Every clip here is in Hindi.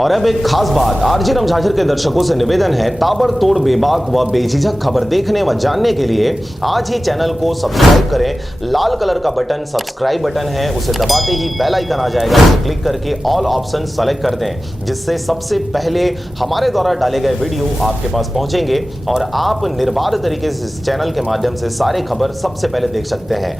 और अब एक खास बात, आरजे रमझाझर के दर्शकों से निवेदन है, ताबड़तोड़ बेबाक व बेझिझक खबर देखने व जानने के लिए आज ही चैनल को सब्सक्राइब करें। लाल कलर का बटन सब्सक्राइब बटन है, उसे दबाते ही बेल आइकन आ जाएगा, उसे क्लिक करके ऑल ऑप्शन सेलेक्ट कर दें, जिससे सबसे पहले हमारे द्वारा डाले गए वीडियो आपके पास पहुंचेंगे और आप निर्बाध तरीके से इस चैनल के माध्यम से सारे खबर सबसे पहले देख सकते हैं।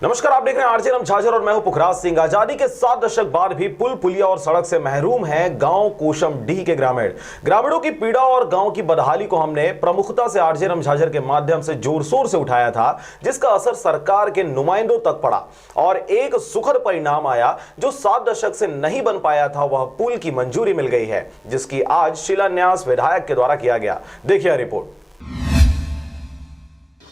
नमस्कार, आप देख रहे हैं आरजे रमझाझर और मैं हूं पुखराज सिंह। आजादी के 7 दशक बाद भी पुल पुलिया और सड़क से महरूम हैं गांव कोशमडीह के ग्रामीणों की पीड़ा और गांव की बदहाली को हमने प्रमुखता से आरजे रमझाझर के माध्यम से जोर शोर से उठाया था, जिसका असर सरकार के नुमाइंदों तक पड़ा और एक सुखद परिणाम आया। जो 7 दशक से नहीं बन पाया था, वह पुल की मंजूरी मिल गई है, जिसकी आज शिलान्यास विधायक के द्वारा किया गया। देखिए रिपोर्ट।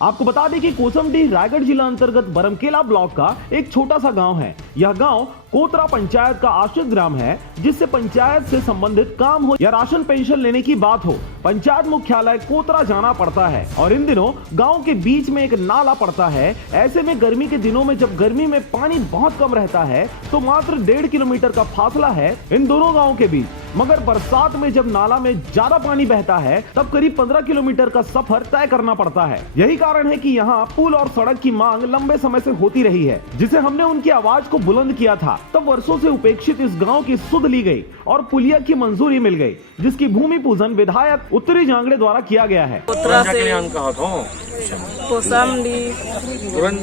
आपको बता दें कि कोसमडीह रायगढ़ जिला अंतर्गत बरमकेला ब्लॉक का एक छोटा सा गांव है। यह गांव कोतरा पंचायत का आश्रित ग्राम है, जिससे पंचायत से संबंधित काम हो या राशन पेंशन लेने की बात हो, पंचायत मुख्यालय कोतरा जाना पड़ता है। और इन दिनों गांव के बीच में एक नाला पड़ता है। ऐसे में गर्मी के दिनों में जब गर्मी में पानी बहुत कम रहता है, तो मात्र 1.5 किलोमीटर का फासला है इन दोनों गाँव के बीच। मगर बरसात में जब नाला में ज्यादा पानी बहता है, तब करीब 15 किलोमीटर का सफर तय करना पड़ता है। यही कारण है कि यहाँ पुल और सड़क की मांग लंबे समय से होती रही है, जिसे हमने उनकी आवाज को बुलंद किया था। तब वर्षों से उपेक्षित इस गांव की सुध ली गई और पुलिया की मंजूरी मिल गई, जिसकी भूमि पूजन विधायक उत्तरी जांगड़े द्वारा किया गया है।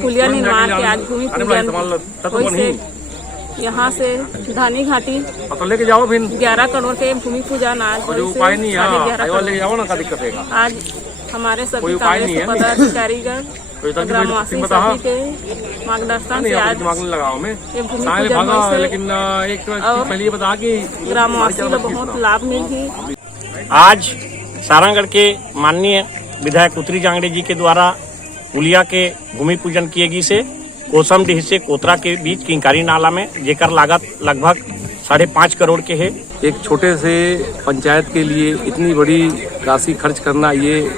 पुलिया निर्माण के आज भूमि पूजन यहाँ से धानी घाटी तो लेके जाओ फिर 11 करोड़ के भूमि पूजन आज उपाय नहीं है, लेके जाओ ना, क्या दिक्कत है? आज हमारे सभी पदाधिकारीगण ग्रामवासी सभी के मार्गदर्शन से आज लगाओ में ये भूमि पूजन हुई, लेकिन एक पहले बता कि ग्रामवासी को बहुत लाभ मिली। आज सारंगढ़ के माननीय विधायक उत्तरी जांगड़े जी के द्वारा पुलिया के भूमि पूजन किए गई से कोसमडीह से कोतरा के बीच किंकारी नाला में, जेकर लागत लगभग 5.5 करोड़ के है। एक छोटे से पंचायत के लिए इतनी बड़ी राशि खर्च करना, ये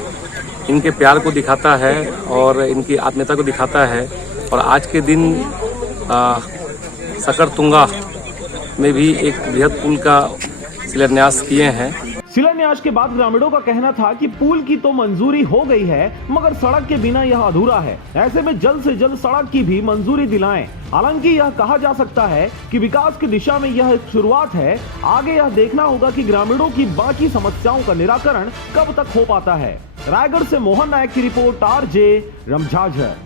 इनके प्यार को दिखाता है और इनकी आत्मीयता को दिखाता है। और आज के दिन सकरतुंगा में भी एक बृहद पुल का शिलान्यास किए हैं। शिलान्यास के बाद ग्रामीणों का कहना था कि पुल की तो मंजूरी हो गई है, मगर सड़क के बिना यह अधूरा है। ऐसे में जल्द से जल्द सड़क की भी मंजूरी दिलाएं। हालांकि यह कहा जा सकता है कि विकास की दिशा में यह एक शुरुआत है। आगे यह देखना होगा कि ग्रामीणों की बाकी समस्याओं का निराकरण कब तक हो पाता है। रायगढ़ से मोहन नायक की रिपोर्ट, आरजे रमझाझर।